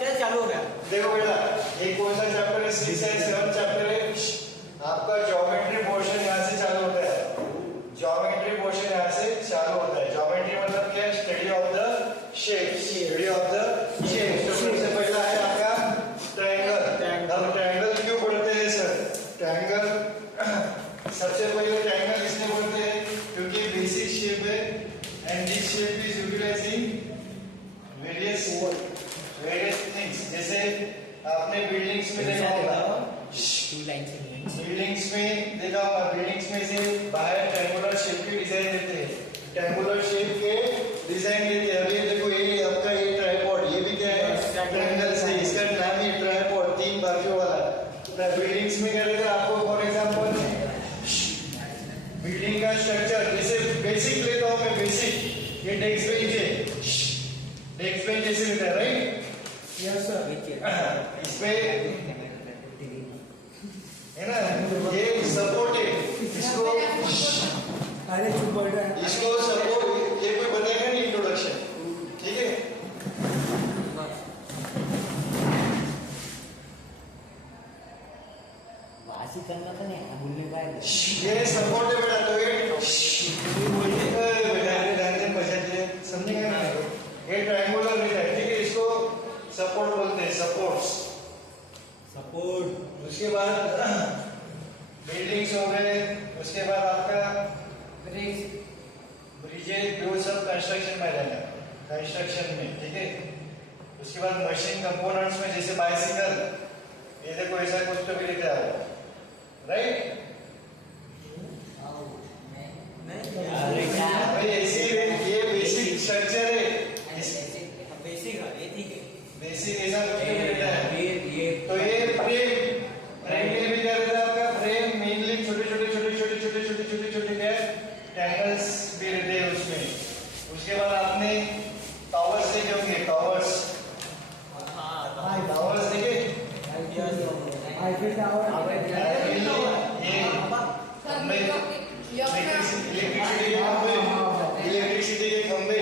चल चालू हो गया। देखो बेटा, ये कौन सा चैप्टर है? 6 है, 7 चैप्टर है। आपका ज्योमेट्री पोर्शन यहाँ से चालू होता है। ज्योमेट्री पोर्शन यहाँ से चालू होता है। ज्योमेट्री मतलब क्या? Study of the shape, study of the shape. तो सबसे पहला है आपका ट्रायंगल। हम ट्रायंगल क्यों पढ़ते हैं सर? ट्रायंगल सबसे पहले ट्रायंगल इसलिए बोलते हैं क्योंकि बेसिक शेप है and this shape is utilising various things. जैसे आपने बिल्डिंग्स में देखा होगा, बिल्डिंग्स में देखा होगा, बिल्डिंग्स में से बाहर ट्रायंगुलर शेप की डिजाइन देते हैं, ट्रायंगुलर शेप के डिजाइन देते हैं। अभी देखो ये आपका ये ट्राइपॉड, ये भी क्या है? ट्रायंगल से, इसका नाम ही ट्राइपॉड, 3 बाजुओं वाला। बिल्डिंग्स में क्या रहता है आपको? फॉर एग्जांपल बिल्डिंग का स्ट्रक्चर, जैसे बेसिक लेता हूं मैं, बेसिक ये डेस्क बेंच है, डेस्क बेंच जैसे रहता है, राइट? Yes sir. इसमें है ना, ये सपोर्ट है, इसको अरे चुप बैठ रहा है, इसको सपोर्ट, ये कोई बताएगा नहीं इंट्रोडक्शन, ठीक है? बासी करना तो नहीं है, बोलने का है। ये सपोर्ट है बेटा, तो ये बोलने का बेटा, ध्यान से बजाते समझेंगे ना? ये ट्रायंगुलर रहता है, ठीक है? इसको सपोर्ट बोलते हैं, सपोर्ट्स, सपोर्ट। उसके बाद बिल्डिंग्स हो गए, उसके बाद आपका ब्रिजेज, जो सब कंस्ट्रक्शन में रहेगा, कंस्ट्रक्शन में, ठीक है? उसके बाद मशीन कंपोनेंट्स में, जैसे बाइसिकल, ये देखो ऐसा कुछ तो भी लिखा है, राइट? ये बेसिक स्ट्रक्चर है, बेसिक है, ठीक है। बेसिक ऐसा कुछ तो भी लिखा है। तो ये फ्रेम, फ्रेम में भी क्या रहता है आपका? फ्रेम मेनली छोटे छोटे क्या ट्रायंगल्स भी रहते हैं उसमें। उसके बाद आपने टावर्स देखे होंगे, टावर्स, टावर्स देखे? आईफिल टावर, इलेक्ट्रिसिटी के खंभे,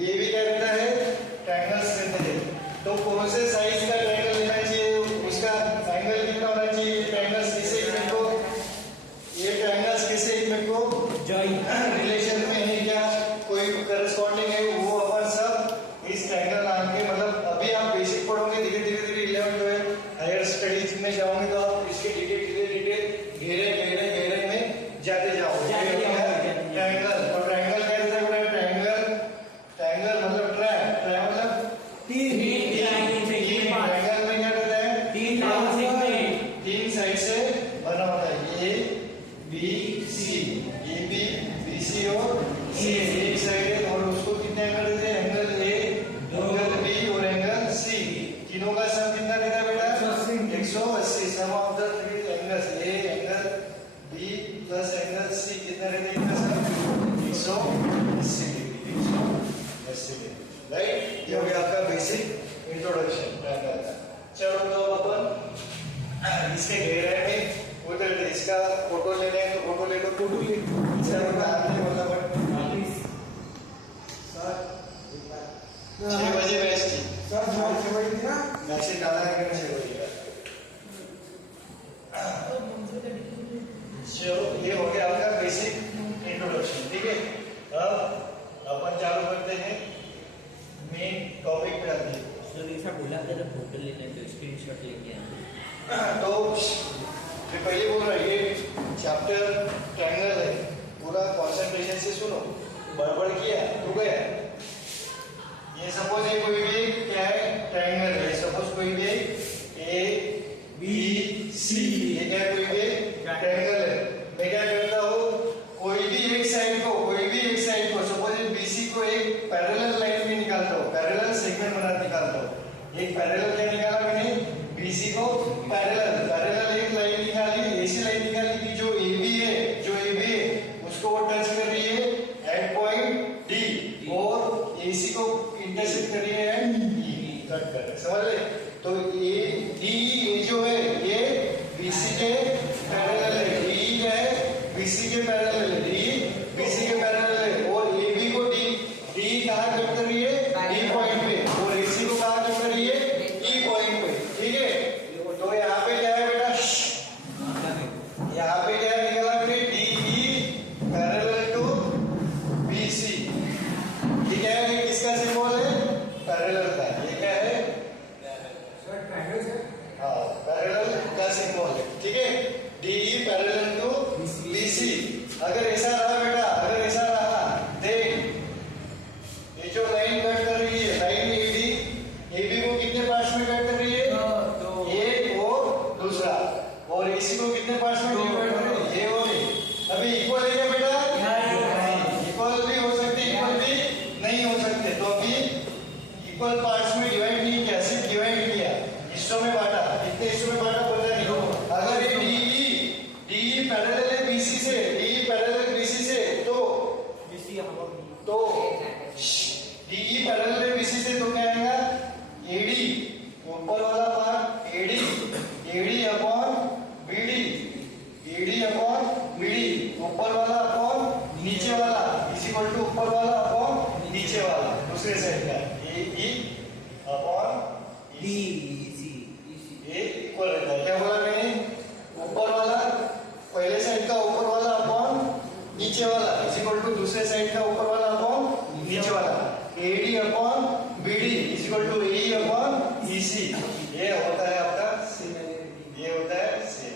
ये भी क्या रहता है? ट्रायंगल्स रहते हैं। तो कौन से साइज का ट्रायंगल लेना चाहिए, उसका एंगल कितना होना चाहिए, ट्रायंगल्स किसे एक में को, ये ट्रायंगल्स किसे एक में को रिलेशन में है क्या, कोई करस्पॉन्डिंग है, वो अपन सब इस ट्रायंगल नाम के, मतलब अभी आप बेसिक पढ़ोगे, धीरे धीरे 11 12 हायर स्टडीज में जाओगे तो आप इसके डिटेल गहरे में जाते जाओगे। ट्रायंगल, और ट्रायंगल क्या रहता है? ट्रायंगल, ट्रायंगल मतलब ट्राय मतलब तीन ट्रायंगल में क्या रहता है? तीन साइड से बना होता है, A B C, A B B C और सी एक साइड है, और उसको कितने एंगल देते हैं? एंगल ए, एंगल बी और एंगल सी, तीनों का सम कितना देता है बेटा? 180। Sum of the three angles, A angle B plus angle C, कितना रहता है इनका सम? 180 डिग्री, 180 डिग्री, राइट? ये हो गया आपका बेसिक इंट्रोडक्शन ट्रायंगल का। चलो तो अपन इसके गहराई में उतरते, इसका फोटो लेने हैं तो फोटो ले लो, फोटो ले, इसका नाम नहीं बोलना पड़ता। 6 बजे मैच थी, मैच डाला है कि 6 बजे का। चलो ये हो गया आपका बेसिक इंट्रोडक्शन, ठीक है? अब अपन चालू करते हैं मेन टॉपिक पे आते हैं। ऐसा बोला था जब फोटो लेने तो स्क्रीनशॉट लेके आना। तो ये पहले बोल रहा है, ये चैप्टर ट्रायंगल है, पूरा कंसंट्रेशन से सुनो, बड़बड़ किया तो गया। ये सपोज ये कोई भी क्या है? ट्रायंगल है, सपोज कोई भी ए बी सी, ये क्या कोई भी ट्रायंगल है। मैं क्या करता हूँ, कोई भी एक साइड को सपोज बीसी को एक पैरेलल लाइन में निकालता हूँ, पैरेलल सेगमेंट बना निकालता हूँ। एक पैरेलल क्या निकाला मैंने? बीसी को पैरेलल एक लाइन निकाली, ऐसी लाइन निकाली कि जो AB है उसको वो टच कर रही है एट पॉइंट D, और AC को इंटरसेक्ट कर रही है E, कट कर रहे, समझ ले? तो ये जो है ये BC के पैरेलल है, DE क्या है? BC के पैरेलल है, DE BC के पैरेलल है, और AB को D कहाँ कट कर रही है? D पॉइंट पे, और AC को कहाँ कट कर रही है? ऊपर वाला part AD, AD upon BD, AD upon BD, ऊपर वाला अपॉन नीचे वाला इज इक्वल टू ऊपर वाला अपॉन नीचे वाला दूसरे साइड का ए ई अपॉन डी सी ये इक्वल रहता है। क्या बोला मैंने? ऊपर वाला पहले साइड का ऊपर वाला अपॉन नीचे वाला इज इक्वल टू दूसरे साइड का ऊपर वाला अपॉन नीचे वाला, AD upon BD is equal to A upon EC. ये होता है आपका, ये होता है से,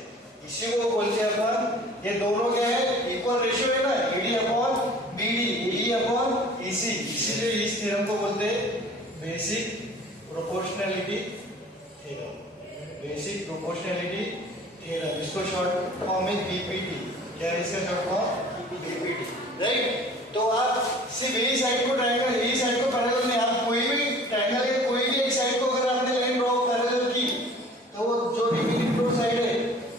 इसी को बोलते हैं अपन, ये दोनों क्या है? इक्वल रेशियो है ना, एडी अपॉन बीडी, ए अपॉन ईसी, इसीलिए इस थ्योरम को बोलते हैं basic proportionality theorem, basic proportionality theorem. इसको शॉर्ट फॉर्म में बीपीटी, क्या है इसका शॉर्ट फॉर्म? BPT, right. तो आप सिर्फ यही साइड को ट्रायंगल, यही साइड को पैरेलल नहीं, आप कोई भी ट्रायंगल के कोई भी एक साइड को अगर आपने लाइन ड्रॉ पैरेलल की तो वो जो भी मीनिंग साइड है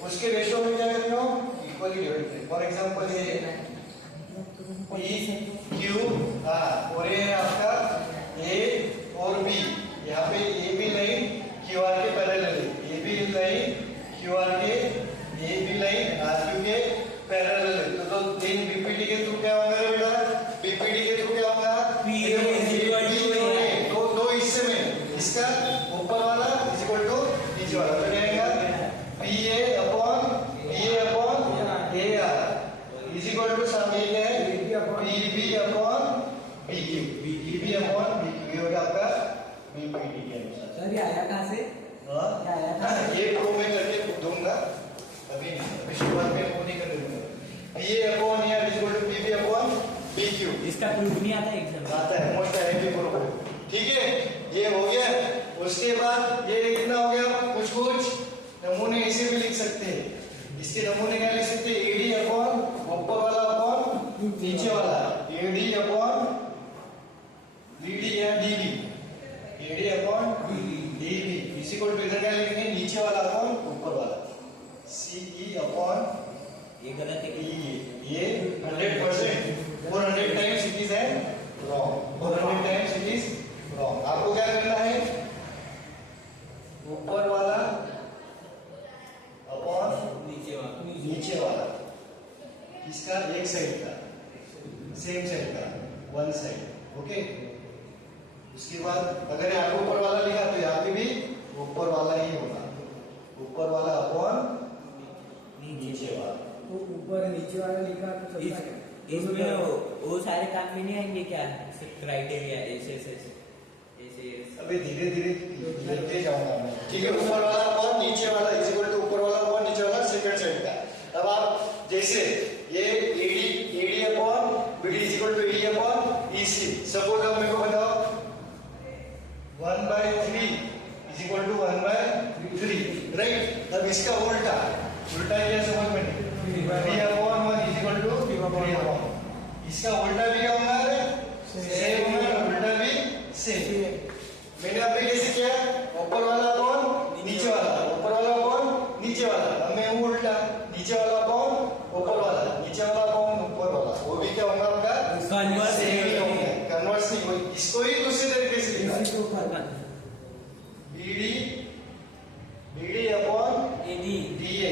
उसके रेशियो में क्या करते हो? इक्वली डिवाइड करें। फॉर एग्जांपल ये पी क्यू और ये है आपका ए और बी, यहाँ पे A B line Q R के पैरेलल है, A B line Q R के, A B line R Q के पैरेलल है। तो तीन बीपीटी के थ्रू क्या होगा बेटा? बीपीटी के थ्रू क्या होगा? दो हिस्से में, इसका ऊपर वाला इज इक्वल टू नीचे वाला, तो क्या आएगा? P A upon A R is equal to सामने क्या है? P B upon B Q, B B upon B Q, ये होगा आपका बीपीटी के अनुसार। सर ये आया कहाँ से? ये प्रो में करके दूंगा, अभी नहीं, अभी शुरुआत में वो नहीं कर दूंगा। P A upon A R is equal to P B upon B Q, इसका प्रूफ नहीं आता एग्जाम आता है मोस्ट आईएमपी प्रूफ। ठीक है, ये हो गया। उसके बाद ये इतना हो गया, कुछ कुछ नमूने ऐसे भी लिख सकते हैं। इसके नमूने क्या लिख सकते हैं? एडी अपॉन ऊपर वाला अपॉन नीचे वाला, एडी अपॉन बीडी या DB, AD upon DB is equal to इधर क्या लिखेंगे? नीचे वाला अपॉन ऊपर वाला, सीई अपॉन ये गलत है ई। ये 100% 400 times it is wrong, 400 times it is wrong. आपको क्या करना है? ऊपर वाला अपॉन नीचे वाला, इसका एक साइड का, सेम साइड का, वन साइड, ओके। उसके बाद अगर यहाँ पे ऊपर वाला लिखा तो यहाँ पे भी ऊपर वाला ही होगा, ऊपर वाला अपॉन नीचे वाला। तो ऊपर नीचे वाला लिखा तो चलता है? इसमें वो सारे काम में नहीं आएंगे क्या? क्राइटेरिया ऐसे ऐसे ऐसे अभी धीरे धीरे लिखते जाऊंगा मैं, ठीक है। ऊपर वाला अपॉन नीचे वाला इज इक्वल टू ऊपर वाला अपॉन नीचे वाला सेकंड साइड का। अब आप जैसे ये AD upon BD is equal to AD upon EC, suppose अब मेरे को बताओ 1/3 इज इक्वल टू 1/3, राइट। अब इसका उल्टा क्या समझ में? 3/1 इज इक्वल टू 3/1, इसका उल्टा भी क्या होगा? सेम होगा, उल्टा भी सेम। मैंने अभी कैसे किया? ऊपर वाला अपॉन नीचे वाला, ऊपर वाला अपॉन नीचे वाला। अब मैं हूँ उल्टा, नीचे वाला अपॉन ऊपर वाला, नीचे वाला अपॉन ऊपर वाला, वो भी क्या होगा आपका? कन्वर्स सेम ही होगा, कन्वर्स नहीं होगा। इसको ही दूसरे तरीके से लिखा, BD BD upon AD DA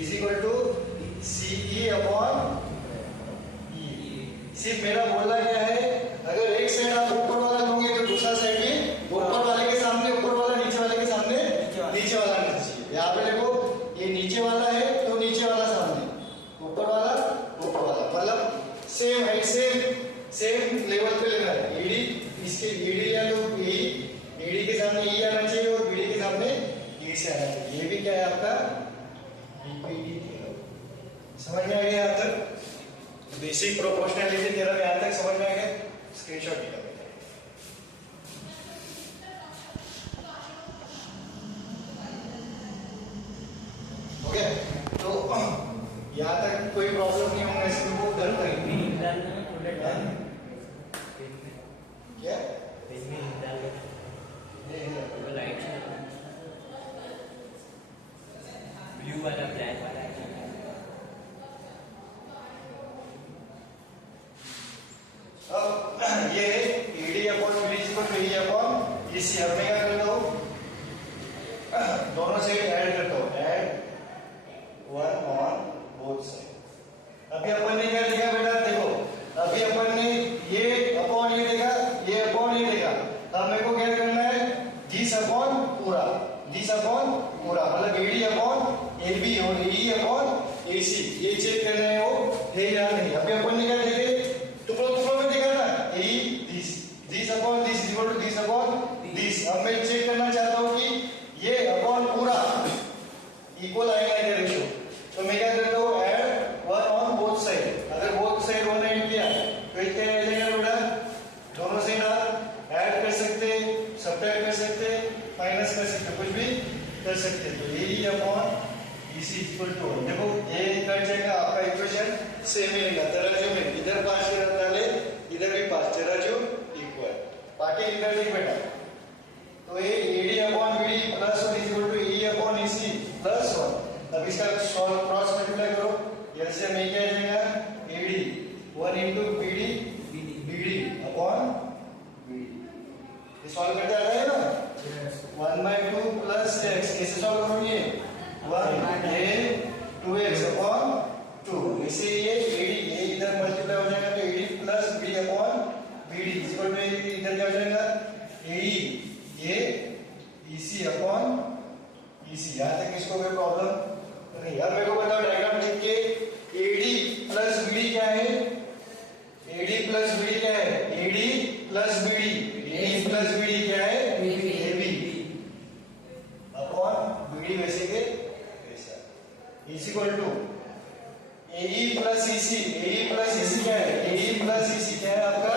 is equal to CE upon E. सिर्फ मेरा बोलना क्या है, अगर एक साइड आप ऊपर वाला लोगे तो दूसरा साइड भी ऊपर वाले के सामने ऊपर वाला, नीचे वाले के सामने नीचे वाला रहना चाहिए। यहाँ पे देखो ये नीचे वाला है तो नीचे वाला सामने, ऊपर वाला ऊपर वाला, मतलब सेम हाइट सेम लेवल पे लेना है। एडी इसके एडी या तो एडी के सामने ई आना चाहिए और बीडी के सामने ई से आना चाहिए। ये भी क्या है आपका बीपीटी थ्योरम। समझ में आ गया यहाँ तक? बेसिक प्रोपोर्शनैलिटी थ्योरम यहाँ तक समझ में आ गया? स्क्रीनशॉट निकालो। ओके, तो यहाँ तक कोई प्रॉब्लम नहीं होगा, इसको डन करेंगे। क्या ब्लू वाला ब्लैक वाला अब ये दिस अपॉन पूरा, दिस अपॉन पूरा, मतलब एडी अपॉन एबी और एई अपॉन एसी। ये चेक करना है वो है या नहीं। अभी अपन ने क्या देखे, टुकड़ों टुकड़ों में देखा ना, a this, this upon this equal to this upon this. अब मैं चेक करना चाहता हूँ कि ये अपॉन पूरा इक्वल आएगा क्या रेशियो। तो मैं क्या करता हूँ, ऐड 1 ऑन बोथ साइड। अगर बोथ साइड 1 ऐड किया तो ये क्या आ जाएगा बेटा, दोनों साइड आप ऐड कर सकते, सब्ट्रैक्ट कर सकते, माइनस कर सकते, कुछ भी कर सकते। तो ए अपॉन इसी इक्वल टू, देखो ये कट जाएगा, आपका इक्वेशन सेम मिलेगा। तराजू में इधर 5 डाले, इधर भी 5, तराजू इक्वल। बाकी इधर नहीं बेटा। तो ये AD upon BD plus 1 equal to A upon EC plus 1। अब इसका सॉल्व क्रॉस मल्टीप्लाई करो, यहाँ से हमें क्या आ जाएगा, AD 1 into BD BD upon BD. ये सॉल्व करते आ रहा है ना, 1/2 प्लस x। कैसे सॉल्व करोगे, 1 ये 2x अपॉन 2। इसे ये एडी ये इधर मल्टीप्लाई हो जाएगा तो AD plus BD upon BD equal to इधर क्या हो जाएगा, एडी ये ईसी अपॉन ईसी। यहाँ तक इसको कोई प्रॉब्लम नहीं। अब मेरे को बताओ डायग्राम लिख के, एडी प्लस बीडी क्या है, एडी प्लस बीडी क्या है, AD plus BD, AD plus BD क्या है, एबी अपॉन बीडी वैसे के वैसा is equal to AE plus EC. AE plus EC क्या है, एई प्लस ईसी क्या है आपका,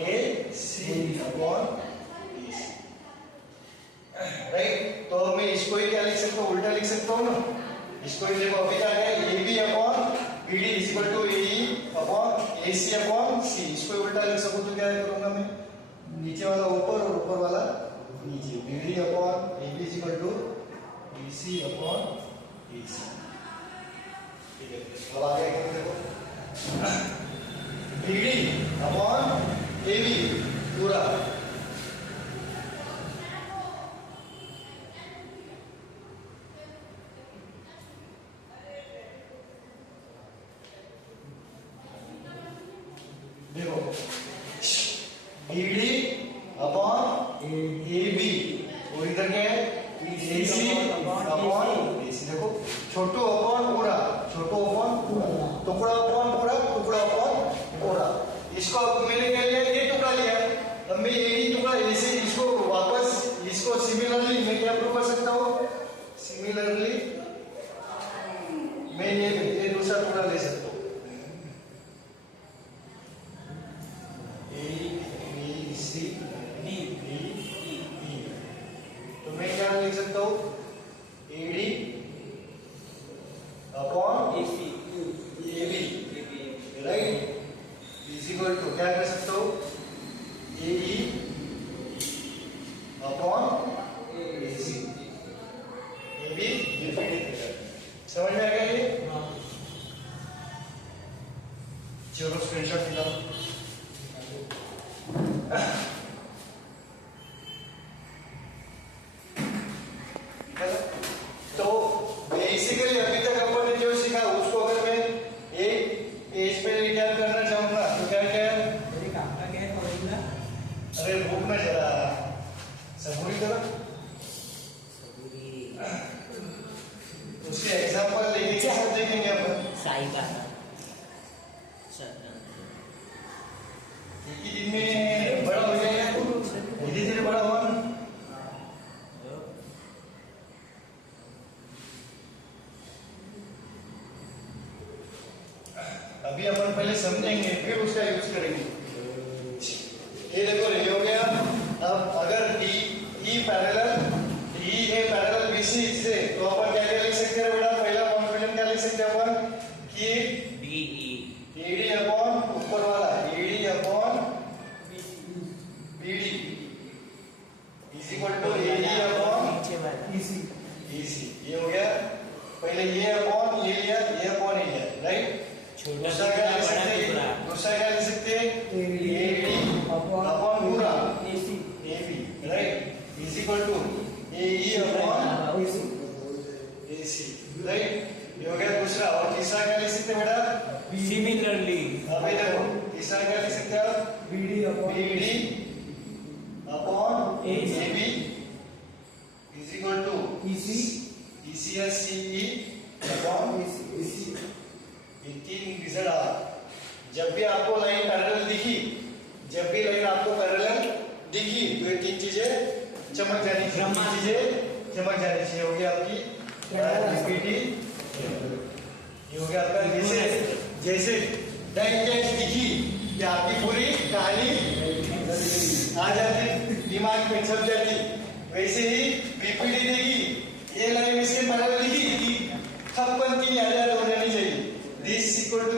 A C upon EC, right. तो मैं इसको ही क्या लिख सकता हूँ, उल्टा लिख सकता हूँ ना। इसको ही देखो अभी क्या है, AB upon BD is equal to AE upon AC upon C. इसको उल्टा लिख सकूं तो क्या करूंगा मैं, नीचे वाला ऊपर और ऊपर वाला नीचे। BD upon AB is equal to BC upon AC. ठीक है, अब आगे क्या देखो, बीडी अपॉन एबी पूरा देखो, बीडी अपॉन एबी और इधर क्या है, एसी अपॉन एसी। देखो छोटू अपॉन पूरा, छोटू अपॉन पूरा, टुकड़ा अपॉन पूरा, टुकड़ा अपॉन पूरा। इसको मैंने क्या लिया, ये टुकड़ा लिया, अब मैं एडी टुकड़ा ऐसे इसको वापस, इसको सिमिलरली मैं क्या प्रूव कर सकता हूँ, सिमिलरली मैं ये दूसरा टुकड़ा ले सकता हूँ, तो मैं क्या लिख सकता हूँ, AD upon AB, right, is equal to क्या कर सकता हूँ, एई अपॉन एसी। एबी समझ में आ गया ये? चलो स्क्रीनशॉट निकालो। तो बेसिकली अभी तक अपन ने जो सीखा उसको अगर मैं एक पेज पे रिकैप करना चाहूंगा तो क्या क्या है, आपका क्या है फॉर्मूला? अरे रुक ना जरा, सबूरी करो, उसके एग्जांपल लेके सब देखेंगे अपन। साई का एक ही दिन में बड़ा हो जाएगा, धीरे धीरे बड़ा हुआ ना। अभी अपन पहले समझेंगे फिर उसका यूज करेंगे। ये देखो ये हो गया। अब अगर डी ई पैरेलल, डी है पैरेलल बीसी से, तो अपन क्या क्या लिख सकते हैं बेटा, पहला कॉन्फिडेंट क्या लिख सकते हैं अपन कि बीई एडी अपॉन ऊपर वाला, AD upon BD is equal to AD upon नीचे वाला इसी ईसी। ये हो गया, पहले ये अपॉन ये लिया, ये अपॉन ये लिया, राइट। छोटा दूसरा क्या लिख बड़ा सकते हैं, टुकड़ा दूसरा क्या लिख सकते हैं, एडी अपॉन पूरा AC AB, right, is equal to AE upon AC AC, right. ये हो गया दूसरा। और तीसरा क्या लिख सकते हैं बेटा, सिमिलरली अभी देखो तीसरा क्या लिख सकते हैं आप, BD upon BD upon AC AB EC ECS CE upon ये तीन रिजल्ट आ। जब भी आपको लाइन पैरेलल दिखी, जब भी लाइन आपको पैरेलल दिखी तो ये तीन चीजें चमक जानी चाहिए, तीन चीजें चमक जानी चाहिए। हो गया आपकी बीपीटी, ये हो गया आपका जैसे जैसे डाइन कैच दिखी कि आपकी पूरी कहानी आ जाती, दिमाग में छप जाती। वैसे ही बीपीटी देखी, ये लाइन इसके पैरेलल दिखी कि ठप्पन याद होनी चाहिए। This equal to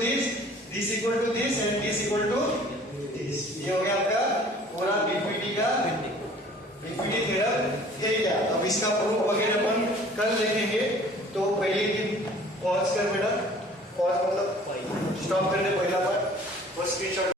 this equal to this and this equal to this. ये हो गया आपका पूरा बीपीटी का बीपीटी थ्योरम दे गया। अब इसका प्रूफ वगैरह अपन कल देखेंगे। तो पहले दिन पॉज कर बेटा, पॉज मतलब स्टॉप करने पहला बार वो स्क्रीनशॉट